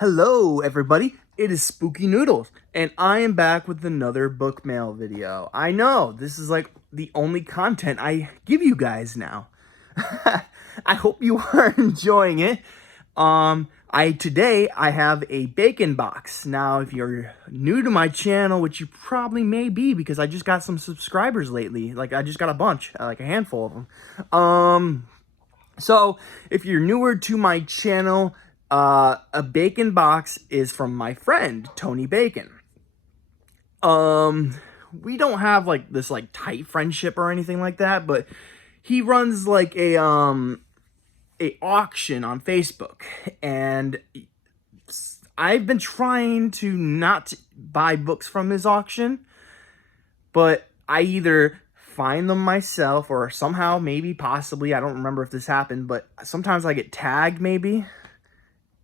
Hello, everybody. It is Spooky Noodles, and I am back with another book mail video. I know this is like the only content I give you guys now. I hope you are enjoying it. Today I have a bacon box. Now, if you're new to my channel, which you probably may be because I just got some subscribers lately, like I just got a bunch, like a handful of them. So, if you're newer to my channel, a bacon box is from my friend, Tony Bacon. We don't have, like, this, like, tight friendship or anything like that, but he runs, like, a auction on Facebook, and I've been trying to not buy books from his auction, but I either find them myself or somehow, maybe, possibly, I don't remember if this happened, but sometimes I get tagged, maybe,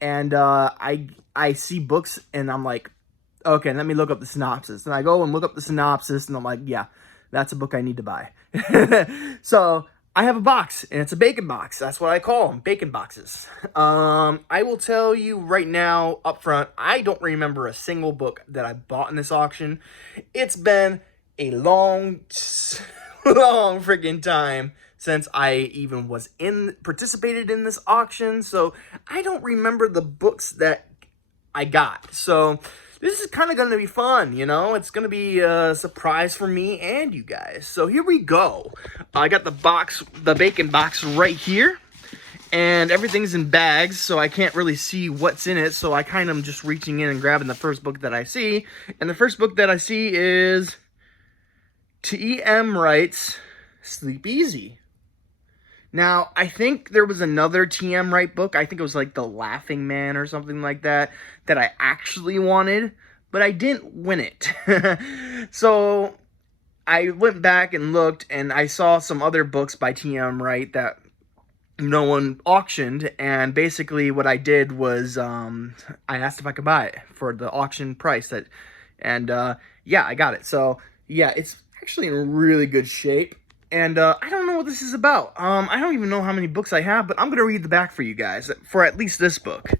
and I see books and I'm like, okay, let me look up the synopsis. And I go and look up the synopsis and I'm like, yeah, that's a book I need to buy. So I have a box and it's a bacon box. That's what I call them, bacon boxes. I will tell you right now up front, I don't remember a single book that I bought in this auction. It's been a long, long freaking time since I even was participated in this auction, so I don't remember the books that I got. So this is kind of going to be fun, you know? It's going to be a surprise for me and you guys. So here we go. I got the bacon box right here, and everything's in bags, so I can't really see what's in it, so I kind of am just reaching in and grabbing the first book that I see, and the first book that I see is T.M. Wright's Sleep Easy. Now, I think there was another T.M. Wright book, I think it was like The Laughing Man or something like that, that I actually wanted, but I didn't win it. So, I went back and looked, and I saw some other books by T.M. Wright that no one auctioned, and basically what I did was, I asked if I could buy it for the auction price, and yeah, I got it. So, yeah, it's actually in really good shape. And I don't know what this is about. I don't even know how many books I have, but I'm going to read the back for you guys, for at least this book.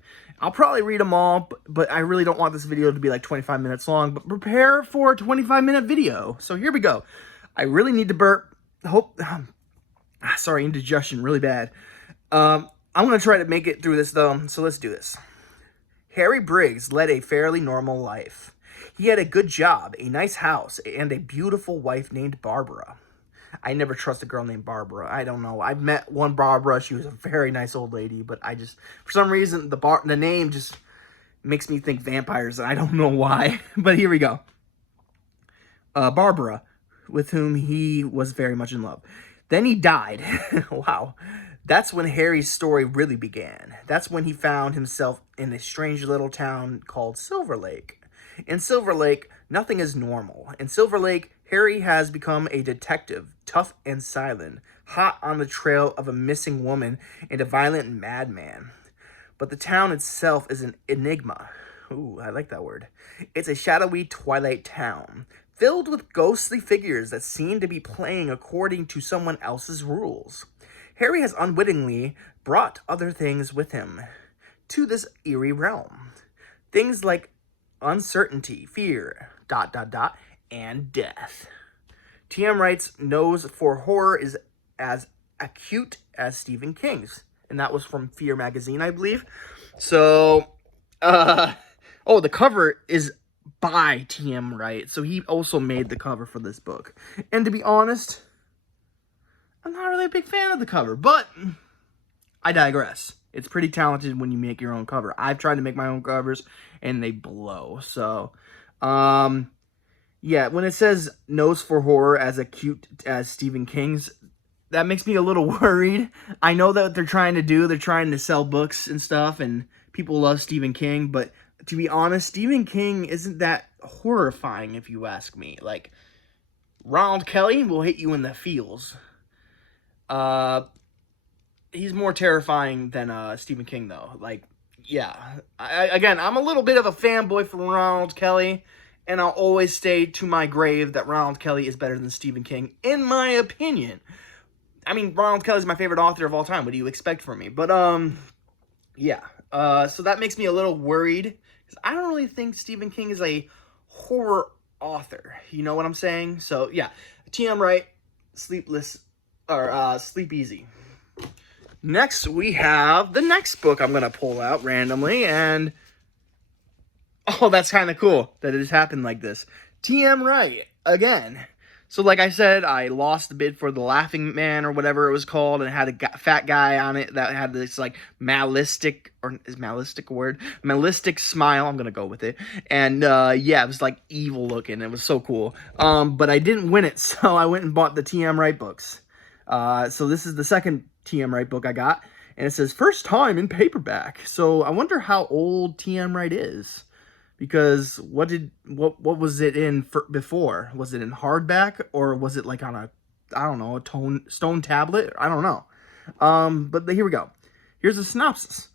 I'll probably read them all, but I really don't want this video to be like 25 minutes long, but prepare for a 25-minute video. So here we go. I really need to burp. Sorry, indigestion, really bad. I'm going to try to make it through this, though, so let's do this. Harry Briggs led a fairly normal life. He had a good job, a nice house, and a beautiful wife named Barbara. I never trust a girl named Barbara. I don't know. I've met one Barbara. She was a very nice old lady, but I just, for some reason, the name just makes me think vampires, and I don't know why. But here we go. Barbara, with whom he was very much in love. Then he died. Wow. That's when Harry's story really began. That's when he found himself in a strange little town called Silver Lake. In Silver Lake, nothing is normal. In Silver Lake, Harry has become a detective, tough and silent, hot on the trail of a missing woman and a violent madman. But the town itself is an enigma. Ooh, I like that word. It's a shadowy twilight town, filled with ghostly figures that seem to be playing according to someone else's rules. Harry has unwittingly brought other things with him to this eerie realm. Things like uncertainty, fear, ... and death. T.M. Wright's nose for horror is as acute as Stephen King's, and that was from Fear magazine, I believe. So, oh, the cover is by T.M. Wright, so he also made the cover for this book. And to be honest, I'm not really a big fan of the cover, but I digress. It's pretty talented when you make your own cover. I've tried to make my own covers, and they blow. So, yeah, when it says nose for horror as acute as Stephen King's, that makes me a little worried. I know that what they're trying to do, they're trying to sell books and stuff, and people love Stephen King, but to be honest, Stephen King isn't that horrifying, if you ask me. Like, Ronald Kelly will hit you in the feels. He's more terrifying than Stephen King, though. Like, yeah. Again, I'm a little bit of a fanboy for Ronald Kelly, and I'll always stay to my grave that Ronald Kelly is better than Stephen King, in my opinion. I mean, Ronald Kelly's my favorite author of all time. What do you expect from me? But, yeah. So that makes me a little worried, because I don't really think Stephen King is a horror author. You know what I'm saying? So yeah, T.M. Wright, Sleepless, or Sleep Easy. Next, we have the next book I'm going to pull out randomly, and oh, that's kind of cool that it has happened like this. T.M. Wright, again. So like I said, I lost the bid for The Laughing Man or whatever it was called, and it had a fat guy on it that had this like malistic, or is malistic a word? Malistic smile, I'm going to go with it. And yeah, it was like evil looking. It was so cool. But I didn't win it, so I went and bought the T.M. Wright books. So this is the second T.M. Wright book I got, and it says first time in paperback. So I wonder how old T.M. Wright is, because what was it in before? Was it in hardback, or was it like on a, I don't know, a stone tablet? I don't know. But here we go. Here's a synopsis.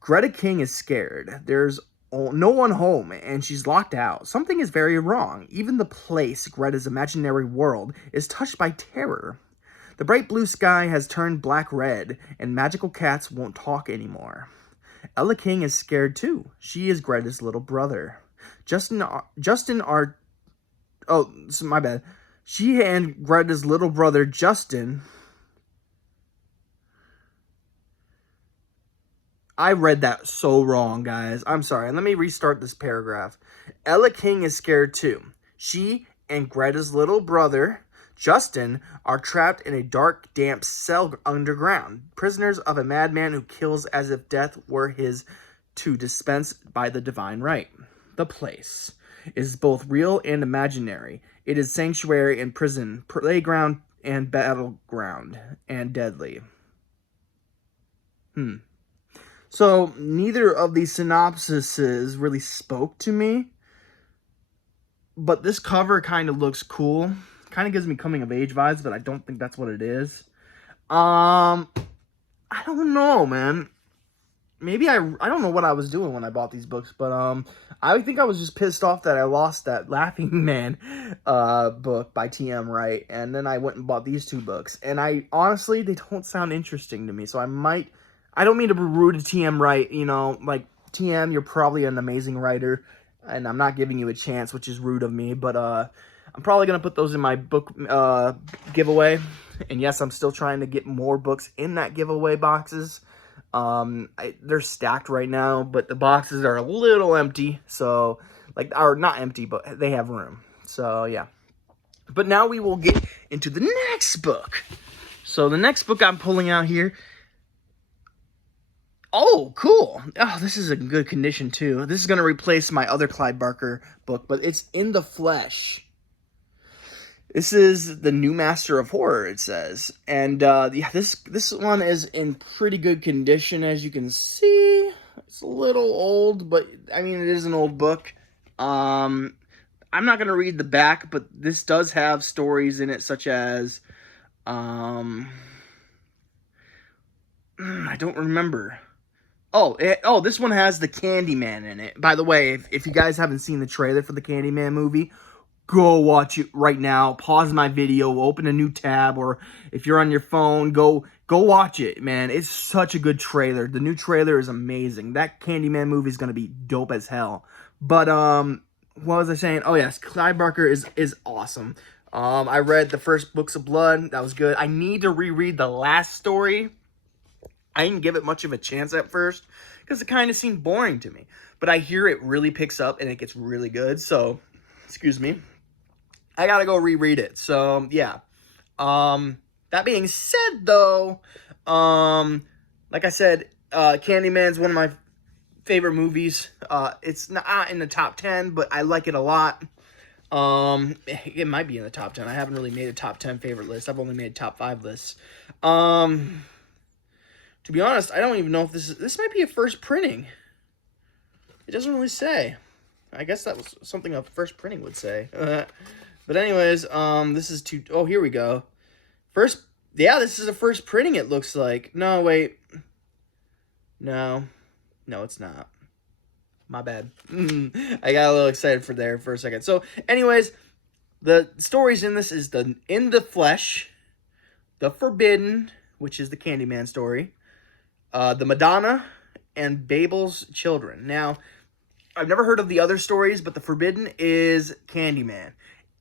Greta King is scared. There's no one home, and she's locked out. Something is very wrong. Even the place, Greta's imaginary world, is touched by terror. The bright blue sky has turned black-red, and magical cats won't talk anymore. Ella King is scared too. She is Greta's little brother. My bad. She and Greta's little brother, Justin... I read that so wrong, guys. I'm sorry. Let me restart this paragraph. Ella King is scared too. She and Greta's little brother, Justin, are trapped in a dark, damp cell underground, prisoners of a madman who kills as if death were his to dispense by the divine right. The place is both real and imaginary. It is sanctuary and prison, playground and battleground, and deadly. So neither of these synopsises really spoke to me, but this cover kind of looks cool. Kind of gives me coming of age vibes, but I don't think that's what it is. I don't know, man. Maybe I don't know what I was doing when I bought these books, but I think I was just pissed off that I lost that Laughing Man book by T.M. Wright, and then I went and bought these two books. And I honestly, they don't sound interesting to me, so I don't mean to be rude to T.M. Wright, you know, like, T.M., you're probably an amazing writer, and I'm not giving you a chance, which is rude of me, but I'm probably going to put those in my book giveaway, and yes, I'm still trying to get more books in that giveaway boxes. They're stacked right now, but the boxes are a little empty, so, like, or not empty, but they have room, so, yeah. But now we will get into the next book. So the next book I'm pulling out here, oh, cool. Oh, this is in good condition, too. This is going to replace my other Clive Barker book, but it's In the Flesh. This is the new master of horror, it says. And, yeah, this one is in pretty good condition, as you can see. It's a little old, but, I mean, it is an old book. I'm not going to read the back, but this does have stories in it, such as, I don't remember. Oh, this one has the Candyman in it. By the way, if you guys haven't seen the trailer for the Candyman movie, go watch it right now. Pause my video, open a new tab, or if you're on your phone, go watch it, man. It's such a good trailer. The new trailer is amazing. That Candyman movie is going to be dope as hell. But, what was I saying? Oh, yes, Clive Barker is awesome. I read the first Books of Blood. That was good. I need to reread the last story. I didn't give it much of a chance at first because it kind of seemed boring to me. But I hear it really picks up and it gets really good. So, excuse me. I got to go reread it. So, yeah. That being said, though, like I said, Candyman's one of my favorite movies. It's not in the top 10, but I like it a lot. It might be in the top 10. I haven't really made a top 10 favorite list. I've only made top 5 lists. To be honest, I don't even know if this might be a first printing. It doesn't really say. I guess that was something a first printing would say. But anyways, this is oh, here we go. This is a first printing, it looks like. No, wait. No, it's not. My bad. I got a little excited for a second. So, anyways, the stories in this is In the Flesh, The Forbidden, which is the Candyman story, the Madonna, and Babel's Children. Now, I've never heard of the other stories, but the Forbidden is Candyman.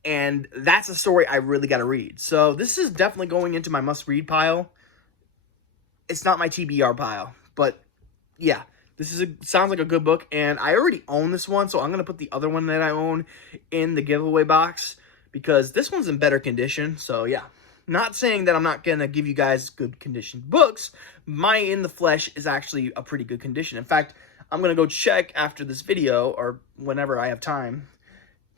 And that's a story I really got to read. So this is definitely going into my must-read pile. It's not my TBR pile, but yeah, sounds like a good book, and I already own this one, so I'm going to put the other one that I own in the giveaway box, because this one's in better condition, so yeah. Not saying that I'm not going to give you guys good condition books. My In the Flesh is actually a pretty good condition. In fact, I'm going to go check after this video, or whenever I have time,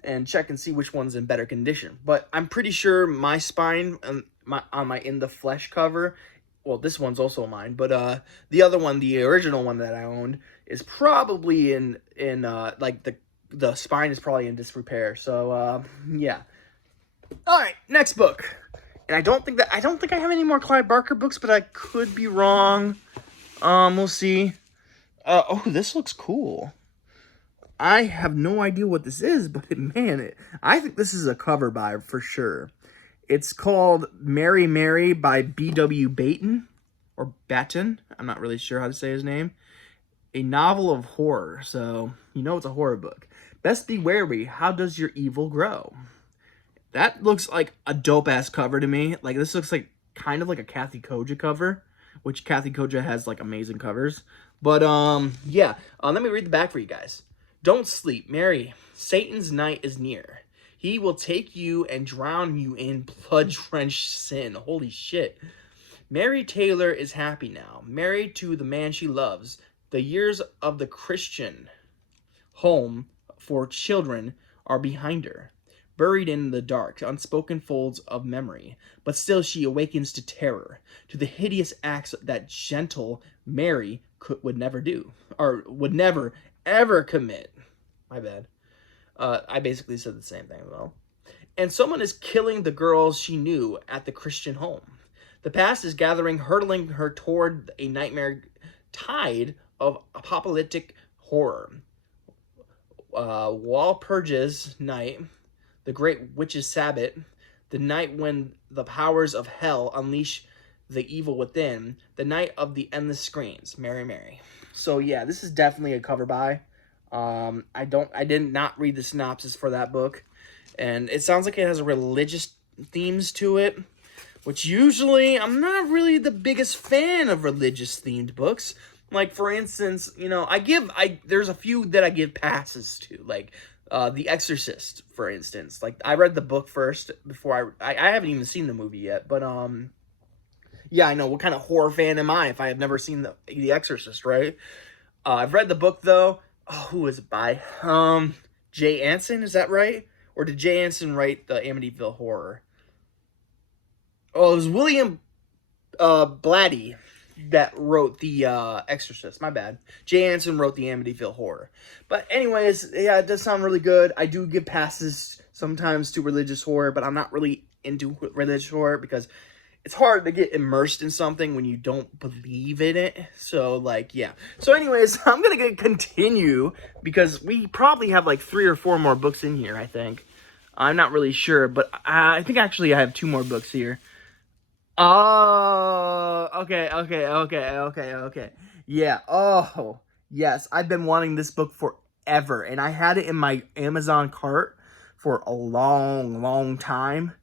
and check and see which one's in better condition. But I'm pretty sure my spine on my In the Flesh cover, well, this one's also mine, but the other one, the original one that I owned, is probably in like the spine is probably in disrepair. So yeah. All right, next book. And I don't think I have any more Clive Barker books, but I could be wrong. We'll see. Oh, this looks cool. I have no idea what this is, but man, I think this is a cover buy for sure. It's called Mary Mary by B.W. Batten, or Batten. I'm not really sure how to say his name. A novel of horror, so you know it's a horror book. Best be wary, how does your evil grow? That looks like a dope-ass cover to me. Like, this looks like kind of like a Kathy Koja cover, which Kathy Koja has, like, amazing covers. But, yeah. Let me read the back for you guys. Don't sleep, Mary. Satan's night is near. He will take you and drown you in blood-drenched sin. Holy shit. Mary Taylor is happy now, married to the man she loves. The years of the Christian home for children are behind her, buried in the dark, unspoken folds of memory. But still she awakens to terror, to the hideous acts that gentle Mary would never do, or would never, ever commit. My bad. I basically said the same thing, though. And someone is killing the girls she knew at the Christian home. The past is gathering, hurtling her toward a nightmare tide of apocalyptic horror. Walpurgis night, the great witch's Sabbath, the night when the powers of hell unleash the evil within, the night of the endless screams. Mary Mary. So yeah, this is definitely a cover buy. I did not read the synopsis for that book, and it sounds like it has religious themes to it, which usually I'm not really the biggest fan of religious themed books. Like, for instance, you know, there's a few that I give passes to, like The Exorcist, for instance. Like, I read the book first before I haven't even seen the movie yet, but yeah, I know, what kind of horror fan am I if I have never seen The Exorcist, right? I've read the book though. Oh, who is it by? Jay Anson, is that right? Or did Jay Anson write the Amityville Horror? Oh, it was William Blatty that wrote The Exorcist. My bad. Jay Anson wrote the Amityville Horror. But anyways, yeah, it does sound really good. I do give passes sometimes to religious horror, but I'm not really into religious horror because it's hard to get immersed in something when you don't believe in it. So, like, yeah. So, anyways, I'm going to continue because we probably have, like, 3 or 4 more books in here, I think. I'm not really sure, but I think actually I have 2 more books here. Oh, okay. Yeah, oh, yes. I've been wanting this book forever, and I had it in my Amazon cart for a long time.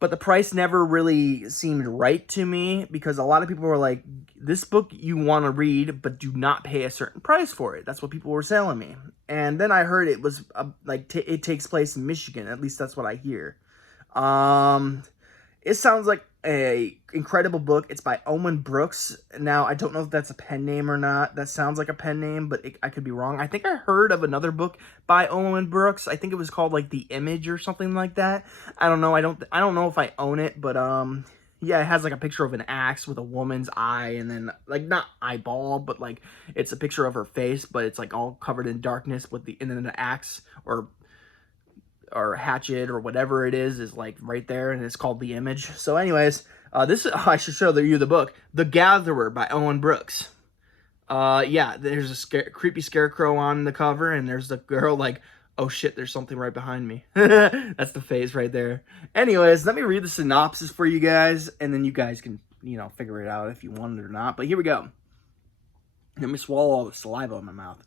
But the price never really seemed right to me because a lot of people were like, this book you want to read, but do not pay a certain price for it. That's what people were selling me. And then I heard it was it takes place in Michigan. At least that's what I hear. It sounds like a incredible book. It's by Owen Brooks. Now, I don't know if that's a pen name or not. That sounds like a pen name, but I could be wrong. I think I heard of another book by Owen Brooks. I think it was called like The Image or something like that. I don't know. I don't know if I own it, but yeah, it has like a picture of an axe with a woman's eye, and then like not eyeball, but like it's a picture of her face, but it's like all covered in darkness and then the axe or hatchet or whatever it is like right there, and it's called The Image. So anyways, I should show you the book, The Gatherer by Owen Brooks. Yeah, there's a creepy scarecrow on the cover, and there's the girl like, oh shit, there's something right behind me. That's the face right there. Anyways, let me read the synopsis for you guys, and then you guys can, you know, figure it out if you want it or not. But here we go. Let me swallow all the saliva in my mouth.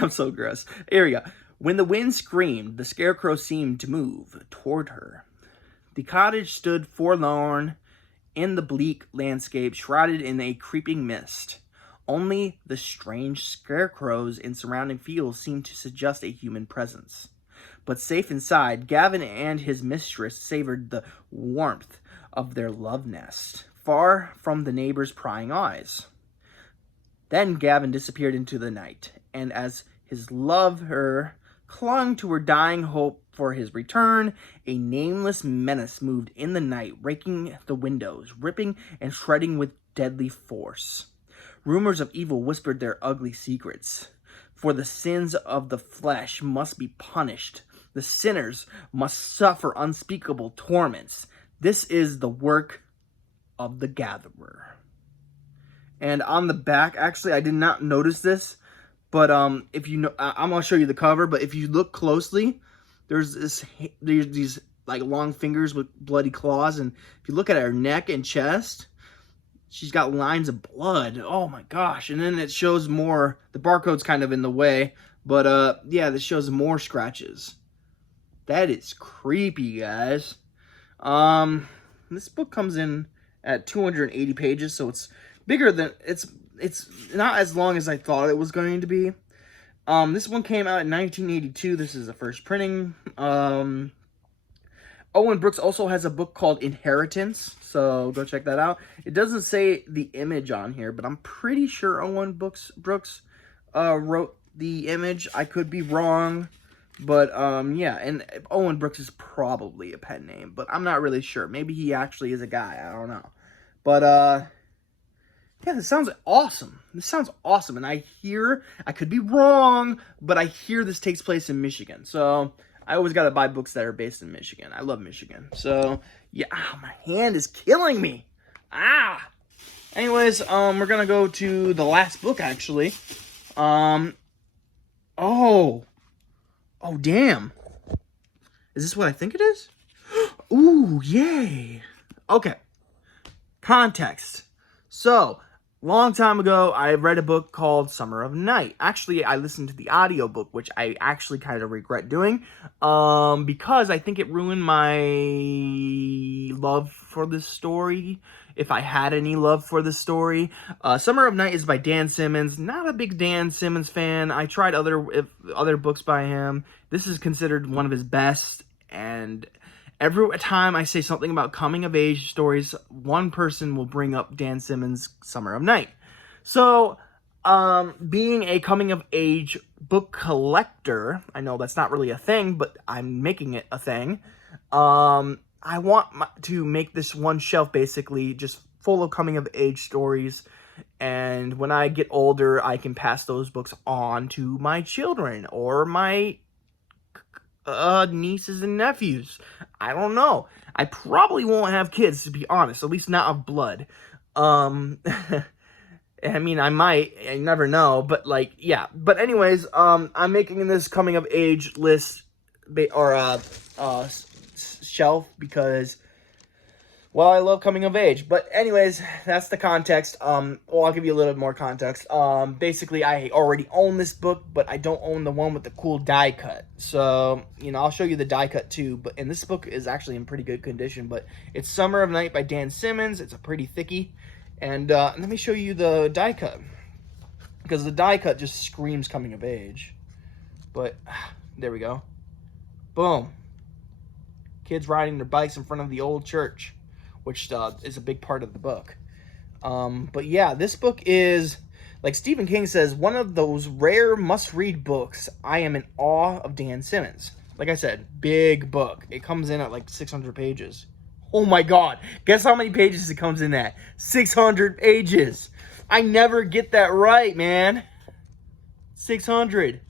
I'm so gross. Here we go. When the wind screamed, the Scarecrow seemed to move toward her. The cottage stood forlorn in the bleak landscape, shrouded in a creeping mist. Only the strange scarecrows in surrounding fields seemed to suggest a human presence. But safe inside, Gavin and his mistress savored the warmth of their love nest, far from the neighbors' prying eyes. Then Gavin disappeared into the night, and as his lover clung to her dying hope for his return, a nameless menace moved in the night, raking the windows, ripping and shredding with deadly force. Rumors of evil whispered their ugly secrets. For the sins of the flesh must be punished. The sinners must suffer unspeakable torments. This is the work of the Gatherer. And on the back, actually, I did not notice this, but if you know, I'm gonna show you the cover. But if you look closely, there's these like long fingers with bloody claws, and if you look at her neck and chest, she's got lines of blood. Oh my gosh! And then it shows more. The barcode's kind of in the way, but yeah, this shows more scratches. That is creepy, guys. This book comes in at 280 pages, so it's bigger than it's not as long as I thought it was going to be. This one came out in 1982. This is the first printing. Owen Brooks also has a book called Inheritance, so go check that out. It doesn't say the image on here, but I'm pretty sure Owen Brooks wrote the image. I could be wrong, but yeah, and Owen Brooks is probably a pen name, but I'm not really sure. Maybe he actually is a guy. I don't know. But yeah, this sounds awesome. This sounds awesome. And I could be wrong, but I hear this takes place in Michigan. So I always got to buy books that are based in Michigan. I love Michigan. So yeah, my hand is killing me. Anyways, we're going to go to the last book, actually. Oh, damn. Is this what I think it is? Ooh, yay. Okay. Context. So, long time ago, I read a book called Summer of Night. Actually, I listened to the audiobook, which I actually kind of regret doing, because I think it ruined my love for this story, if I had any love for this story. Summer of Night is by Dan Simmons. Not a big Dan Simmons fan. I tried other books by him. This is considered one of his best, and every time I say something about coming-of-age stories, one person will bring up Dan Simmons' Summer of Night. So, being a coming-of-age book collector, I know that's not really a thing, but I'm making it a thing. I want to make this one shelf basically just full of coming-of-age stories, and when I get older, I can pass those books on to my children or my nieces and nephews. I don't know. I probably won't have kids, to be honest, at least not of blood. I mean, I might, I never know, but like, yeah. But anyways, I'm making this coming of age list shelf because, well, I love coming of age. But anyways, that's the context. Well, I'll give you a little bit more context. Basically, I already own this book, but I don't own the one with the cool die cut. So, you know, I'll show you the die cut too. And this book is actually in pretty good condition. But it's Summer of Night by Dan Simmons. It's a pretty thickie. And let me show you the die cut, because the die cut just screams coming of age. But there we go. Boom. Kids riding their bikes in front of the old church, which is a big part of the book. But yeah, this book is, like Stephen King says, one of those rare must-read books. I am in awe of Dan Simmons. Like I said, big book. It comes in at like 600 pages. Oh my god. Guess how many pages it comes in at? 600 pages. I never get that right, man. 600.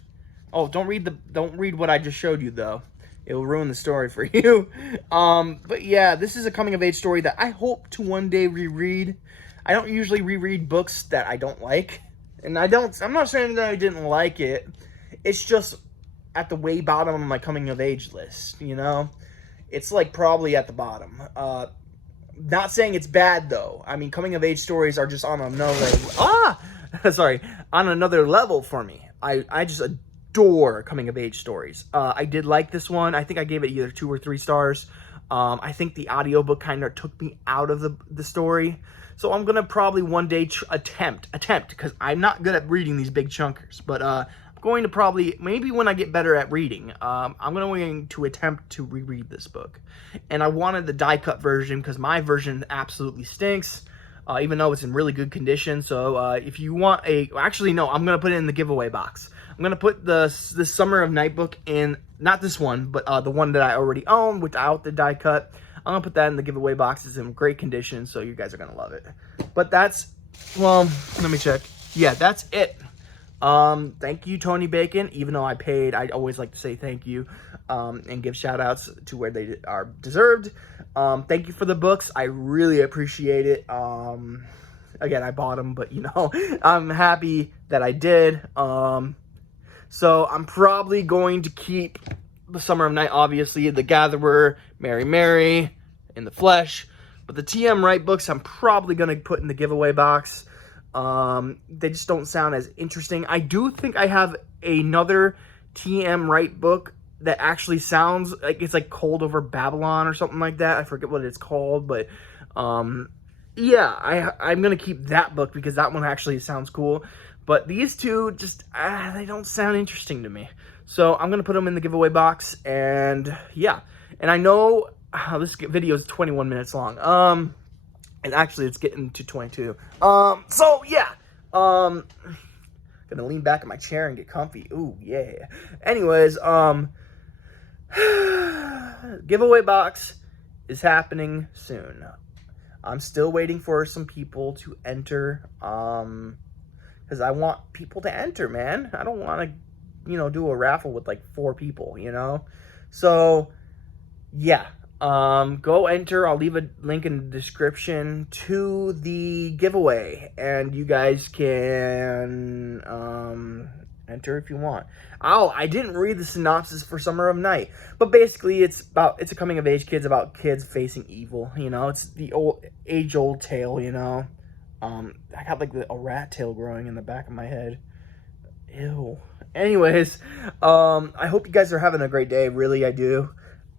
Oh, don't read what I just showed you, though. It will ruin the story for you. But yeah, this is a coming-of-age story that I hope to one day reread. I don't usually reread books that I don't like. And I'm not saying that I didn't like it. It's just at the way bottom of my coming-of-age list, you know? It's like probably at the bottom. Not saying it's bad, though. I mean, coming-of-age stories are just on another... sorry, on another level for me. I just adore coming of age stories. I did like this one. I think I gave it either 2 or 3 stars. I think the audiobook kind of took me out of the story. So I'm gonna probably one day attempt, because I'm not good at reading these big chunkers, but I'm going to probably, maybe when I get better at reading, I'm going to attempt to reread this book. And I wanted the die cut version because my version absolutely stinks, even though it's in really good condition. So if you want actually no, I'm gonna put it in the giveaway box. I'm gonna put this Summer of Night book in, not this one, but the one that I already own without the die cut. I'm gonna put that in the giveaway box. It's in great condition, so you guys are gonna love it. But that's, well, let me check. Yeah, that's it. Thank you, Tony Bacon. Even though I paid, I always like to say thank you, and give shout outs to where they are deserved. Thank you for the books. I really appreciate it. Again, I bought them, but you know, I'm happy that I did. So I'm probably going to keep the Summer of Night, obviously, The Gatherer, Mary Mary, In the Flesh. But the T.M. Wright books, I'm probably going to put in the giveaway box. They just don't sound as interesting. I do think I have another T.M. Wright book that actually sounds like it's like Cold Over Babylon or something like that. I forget what it's called, but yeah, I'm going to keep that book because that one actually sounds cool. But these two just, they don't sound interesting to me. So I'm going to put them in the giveaway box, and yeah. And I know this video is 21 minutes long. And actually it's getting to 22. So yeah. Gonna lean back in my chair and get comfy. Ooh, yeah. Anyways, giveaway box is happening soon. I'm still waiting for some people to enter, because I want people to enter, man. I don't want to, you know, do a raffle with like 4 people, you know? So, yeah. Go enter. I'll leave a link in the description to the giveaway, and you guys can, enter if you want. Oh, I didn't read the synopsis for Summer of Night, but basically it's a coming of age about kids facing evil, you know? It's the age-old tale, you know? I got like a rat tail growing in the back of my head. Ew. Anyways, I hope you guys are having a great day. Really, I do.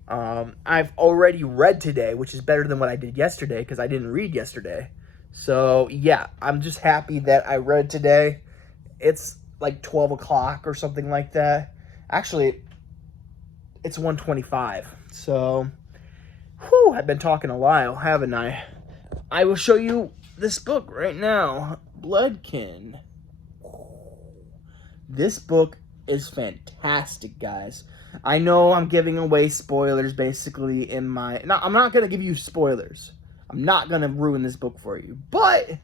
I've already read today, which is better than what I did yesterday because I didn't read yesterday. So yeah, I'm just happy that I read today. It's like 12 o'clock or something like that. Actually, it's 1:25. So, whew, I've been talking a while, haven't I? I will show you this book right now, Bloodkin. This book is fantastic, guys. I know I'm giving away spoilers basically in my... No, I'm not going to give you spoilers. I'm not going to ruin this book for you. But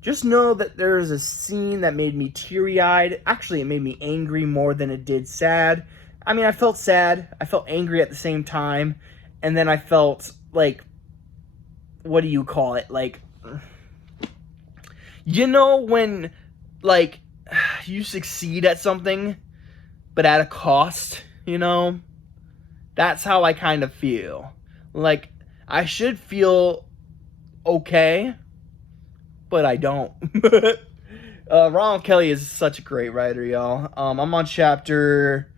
just know that there is a scene that made me teary-eyed. Actually, it made me angry more than it did sad. I mean, I felt sad. I felt angry at the same time. And then I felt like... What do you call it? Like... You know when, like, you succeed at something, but at a cost, you know? That's how I kind of feel. Like, I should feel okay, but I don't. Ronald Kelly is such a great writer, y'all. I'm on chapter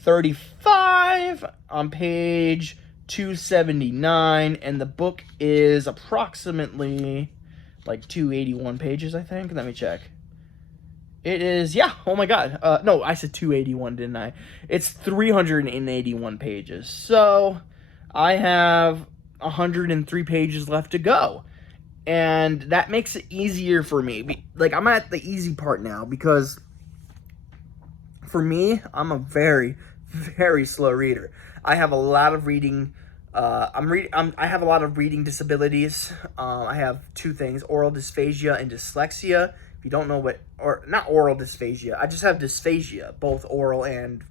35 on page 279, and the book is approximately like 281 pages, I think. Let me check. It is, yeah, oh my god. No, I said 281, didn't I? It's 381 pages. So, I have 103 pages left to go. And that makes it easier for me. Like, I'm at the easy part now because for me, I'm a very, very slow reader. I have a lot of reading... I have a lot of reading disabilities. I have 2 things, oral dysphagia and dyslexia. If you don't know not oral dysphagia, I just have dysphagia, both oral and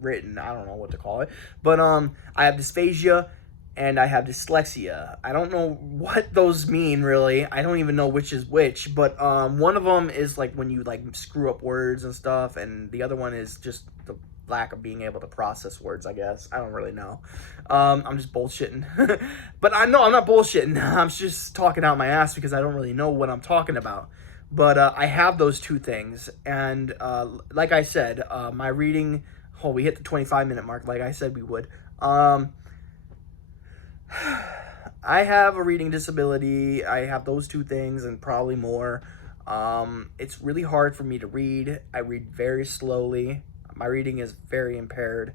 written. I don't know what to call it. But, I have dysphagia and I have dyslexia. I don't know what those mean, really. I don't even know which is which. But, one of them is, like, when you, like, screw up words and stuff. And the other one is just the lack of being able to process words, I guess. I don't really know. I'm just bullshitting. But I know I'm not bullshitting. I'm just talking out my ass because I don't really know what I'm talking about. But I have those two things, and like I said, my reading. Oh, we hit the 25-minute mark, like I said we would. I have a reading disability. I have those two things and probably more. It's really hard for me to read. I read very slowly. My reading is very impaired,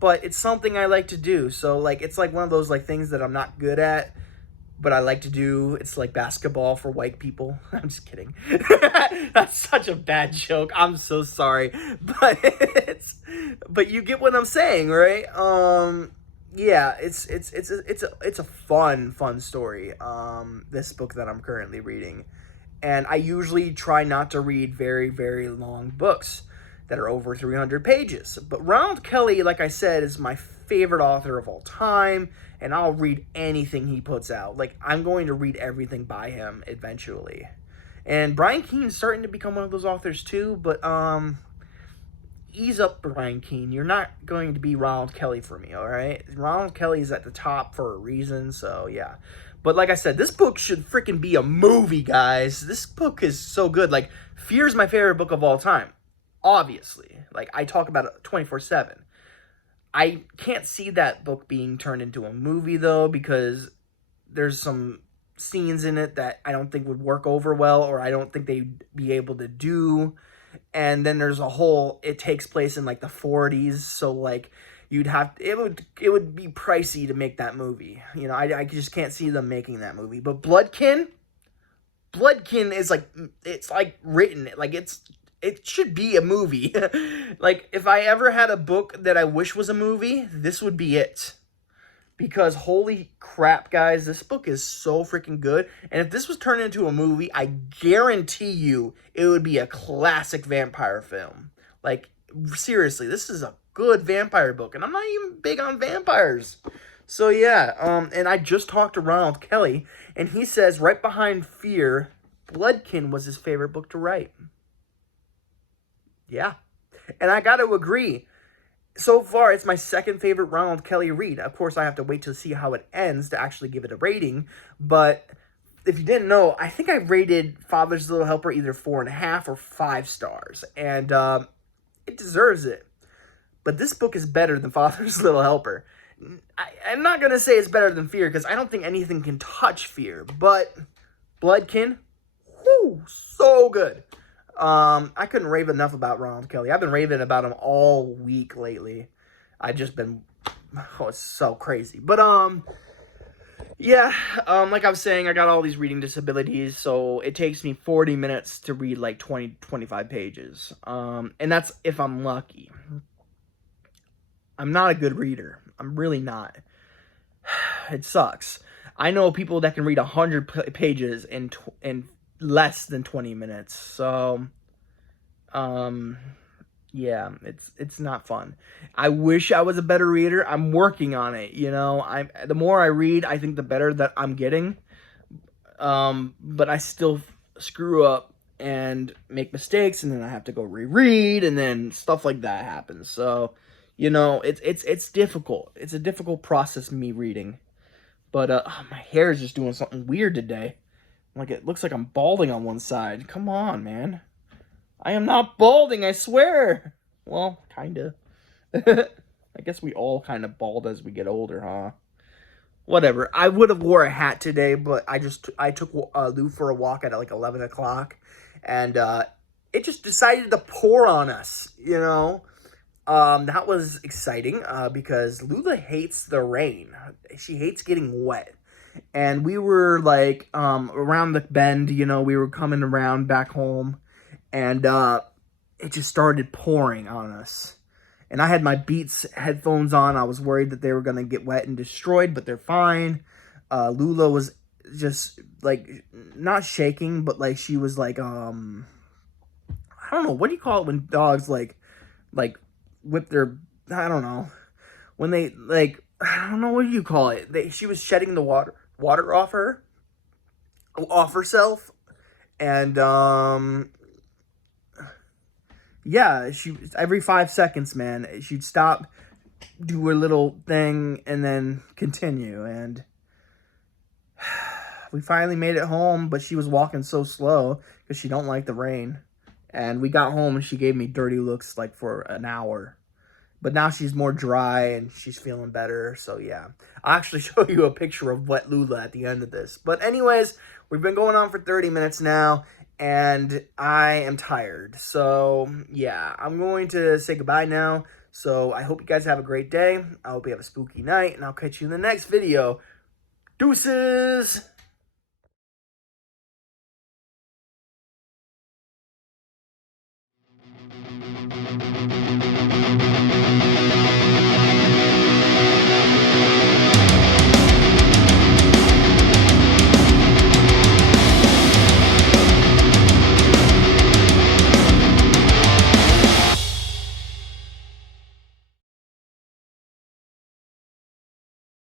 but it's something I like to do. So like it's like one of those like things that I'm not good at, but I like to do. It's like basketball for white people. I'm just kidding. That's such a bad joke. I'm so sorry, but but you get what I'm saying, right? Yeah, it's a fun story. This book that I'm currently reading, and I usually try not to read very long books that are over 300 pages. But Ronald Kelly, like I said, is my favorite author of all time, and I'll read anything he puts out. Like I'm going to read everything by him eventually. And Brian Keene's starting to become one of those authors too, but ease up, Brian Keene. You're not going to be Ronald Kelly for me, all right? Ronald Kelly's at the top for a reason, so yeah. But like I said, this book should freaking be a movie, guys. This book is so good. Like, Fear's my favorite book of all time, obviously. Like, I talk about it 24/7. I can't see that book being turned into a movie, though, because there's some scenes in it that I don't think would work over well, or I don't think they'd be able to do. And then there's a whole, it takes place in like the 40s, so like it would be pricey to make that movie. You know, I just can't see them making that movie. But Bloodkin is like, it's like written like it should be a movie. Like if I ever had a book that I wish was a movie, this would be it. Because holy crap, guys, this book is so freaking good. And if this was turned into a movie, I guarantee you it would be a classic vampire film. Like, seriously, this is a good vampire book. And I'm not even big on vampires. So, yeah, and I just talked to Ronald Kelly, and he says right behind Fear, Bloodkin was his favorite book to write. Yeah. And I got to agree. So far, it's my second favorite Ronald Kelly read. Of course, I have to wait to see how it ends to actually give it a rating. But if you didn't know, I think I rated Father's Little Helper either 4.5 or 5 stars. And it deserves it. But this book is better than Father's Little Helper. I'm not going to say it's better than Fear, because I don't think anything can touch Fear. But Bloodkin, whoo, so good. I couldn't rave enough about Ronald Kelly. I've been raving about him all week lately. I've just been, oh, it's so crazy. But, yeah, like I was saying, I got all these reading disabilities, so it takes me 40 minutes to read like 25 pages. And that's if I'm lucky. I'm not a good reader. I'm really not. It sucks. I know people that can read 100 pages in less than 20 minutes. So, yeah, it's not fun. I wish I was a better reader. I'm working on it, you know. The more I read, I think the better that I'm getting. But I still screw up and make mistakes, and then I have to go reread, and then stuff like that happens. So, you know, it's difficult. It's a difficult process, me reading. But my hair is just doing something weird today. Like, it looks like I'm balding on one side. Come on, man. I am not balding, I swear. Well, kinda. I guess we all kind of bald as we get older, huh? Whatever. I would have wore a hat today, but I took Lou for a walk at like 11 o'clock. And it just decided to pour on us, you know? That was exciting because Lula hates the rain. She hates getting wet. And we were like around the bend, you know, we were coming around back home, and it just started pouring on us. And I had my Beats headphones on. I was worried that they were going to get wet and destroyed, but they're fine. Lula was just like not shaking, but like she was like I don't know, what do you call it when dogs like whip their, I don't know, when they like, I don't know, what do you call it? She was shedding the water off herself, and yeah, she every 5 seconds, man, she'd stop, do her little thing, and then continue. And we finally made it home, but she was walking so slow because she don't like the rain. And we got home and she gave me dirty looks like for an hour. But now she's more dry and she's feeling better. So yeah, I'll actually show you a picture of wet Lula at the end of this. But anyways, we've been going on for 30 minutes now and I am tired. So yeah, I'm going to say goodbye now. So I hope you guys have a great day. I hope you have a spooky night and I'll catch you in the next video. Deuces!